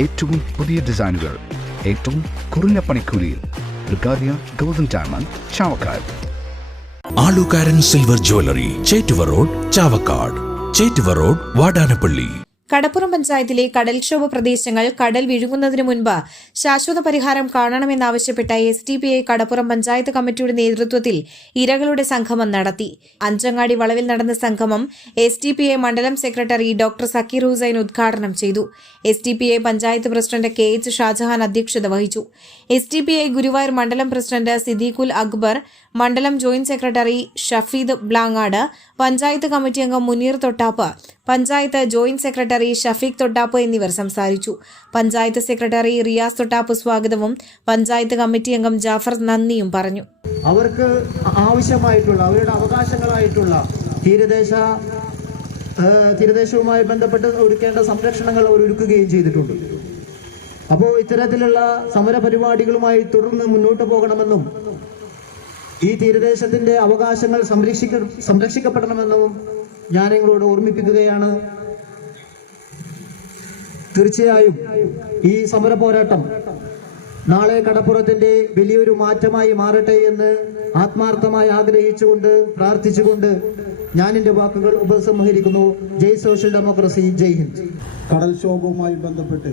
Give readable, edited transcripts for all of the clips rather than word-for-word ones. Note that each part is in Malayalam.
ഏറ്റവും പുതിയ ഡിസൈനുകൾ ഏറ്റവും കുറഞ്ഞ പണിക്കൂലിയിൽ ബ്രിഗാദിയ golden diamond Chavakkad. Alukkaran silver jewellery, Chettuva road, Chavakkad. Chettuva road, Vadanappally. Kadappuram പഞ്ചായത്തിലെ കടൽക്ഷോഭ പ്രദേശങ്ങൾ കടൽ വിഴുങ്ങുന്നതിന് മുൻപ് ശാശ്വത പരിഹാരം കാണണമെന്നാവശ്യപ്പെട്ട SDPI കടപ്പുറം പഞ്ചായത്ത് കമ്മിറ്റിയുടെ നേതൃത്വത്തിൽ ഇരകളുടെ സംഗമം നടത്തി. അഞ്ചങ്ങാടി വളവിൽ നടന്ന സംഗമം SDPI മണ്ഡലം സെക്രട്ടറി ഡോക്ടർ സക്കീർ ഹുസൈൻ ഉദ്ഘാടനം ചെയ്തു. SDPI panchayat president KH Shajahan അധ്യക്ഷത വഹിച്ചു. SDPI ഗുരുവായൂർ മണ്ഡലം പ്രസിഡന്റ് സിദ്ദീഖുൽ അക്ബർ, മണ്ഡലം joint secretary Shafeed Blangad, panchayat committee അംഗം മുനീർ തൊട്ടാപ്പ്, പഞ്ചായത്ത് ജോയിന്റ് സെക്രട്ടറി ഷഫീഖ് തൊട്ടാപ്പ് എന്നിവർ സംസാരിച്ചു. പഞ്ചായത്ത് സെക്രട്ടറി റിയാസ് തൊട്ടാപ്പ് സ്വാഗതവും പഞ്ചായത്ത് കമ്മിറ്റി അംഗം ജാഫർ നന്ദിയും പറഞ്ഞു. അവർക്ക് ആവശ്യമായിട്ടുള്ള അവരുടെ അവകാശങ്ങളായിട്ടുള്ള തീരദേശവുമായി ബന്ധപ്പെട്ട് ഒരുക്കേണ്ട സംരക്ഷണങ്ങൾ അവർ ഒരുക്കുകയും ചെയ്തിട്ടുണ്ട്. അപ്പോൾ ഇത്തരത്തിലുള്ള സമര പരിപാടികളുമായി തുടർന്ന് മുന്നോട്ട് പോകണമെന്നും ഈ തീരദേശത്തിന്റെ അവകാശങ്ങൾ സംരക്ഷിക്കപ്പെടണമെന്നും ഞാൻ നിങ്ങളോട് ഓർമ്മിപ്പിക്കുകയാണ്. തീർച്ചയായും ഈ സമര പോരാട്ടം നാളെ കടപ്പുറത്തിന്റെ വലിയൊരു മാറ്റമായി മാറട്ടെ എന്ന് ആത്മാർത്ഥമായി ആഗ്രഹിച്ചുകൊണ്ട് പ്രാർത്ഥിച്ചുകൊണ്ട് ഞാൻ എൻ്റെ വാക്കുകൾ ഉപസംഹരിക്കുന്നു. ജയ് സോഷ്യൽ ഡെമോക്രസി, ജയ് ഹിന്ദ്. കടൽക്ഷോഭവുമായി ബന്ധപ്പെട്ട്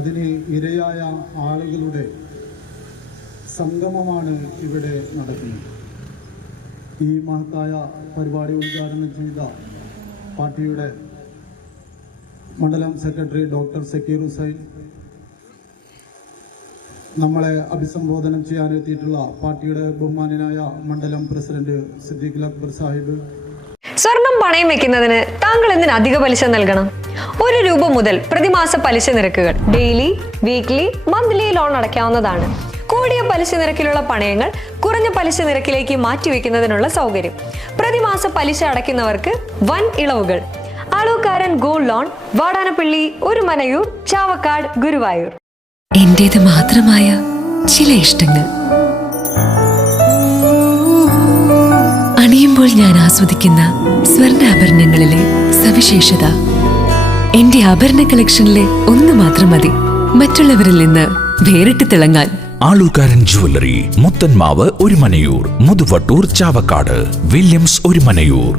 അതിന് ഇരയായ ആളുകളുടെ സംഗമമാണ് ഇവിടെ നടക്കുന്നത്. ഈ മഹത്തായ പരിപാടി ഉദ്ഘാടനം ചെയ്ത പാർട്ടിയുടെ മണ്ഡലം സെക്രട്ടറി ഡോക്ടർ സക്കീർ ഹുസൈൻ, നമ്മളെ അഭിസംബോധന ചെയ്യാനെത്തിയിട്ടുള്ള പാർട്ടിയുടെ ബഹുമാന്യനായ മണ്ഡലം പ്രസിഡന്റ് സിദ്ദീഖുൽ അക്ബർ സാഹിബ്. സ്വർണം പണയം വെക്കുന്നതിന് താങ്കൾ എന്തിന് അധിക പലിശ നൽകണം? ₹1 മുതൽ പ്രതിമാസ പലിശ നിരക്കുകൾ ഡെയിലി, വീക്ക്ലി, മന്ത്ലി ലോൺ അടയ്ക്കാവുന്നതാണ്. കൂടിയ പലിശ നിരക്കിലുള്ള പണയങ്ങൾ കുറഞ്ഞ പലിശ നിരക്കിലേക്ക് മാറ്റിവെക്കുന്നതിനുള്ള സൗകര്യം. പ്രതിമാസ പലിശ അടയ്ക്കുന്നവർക്ക് വൻ ഇളവുകൾ. ആലുകാരൻ ഗോൾഡ് ലോൺ, വാടാനപ്പള്ളി, ഒരുമനയൂർ, ചാവക്കാട്, ഗുരുവായൂർ. എന്റേത് മാത്രമായ ചില ഇഷ്ടങ്ങൾ അണിയുമ്പോൾ ഞാൻ ആസ്വദിക്കുന്ന സ്വർണ്ണാഭരണങ്ങളിലെ സവിശേഷത. എന്റെ ആഭരണ കളക്ഷനിലെ ഒന്ന് മാത്രം മതി മറ്റുള്ളവരിൽ നിന്ന് വേറിട്ട് തിളങ്ങാൻ. ആലുകാരൻ ജ്വല്ലറി, മുത്തൻമാവ്, ഒരുമനയൂർ, മുതുവട്ടൂർ, ചാവക്കാട്, വില്യംസ്, ഒരുമനയൂർ.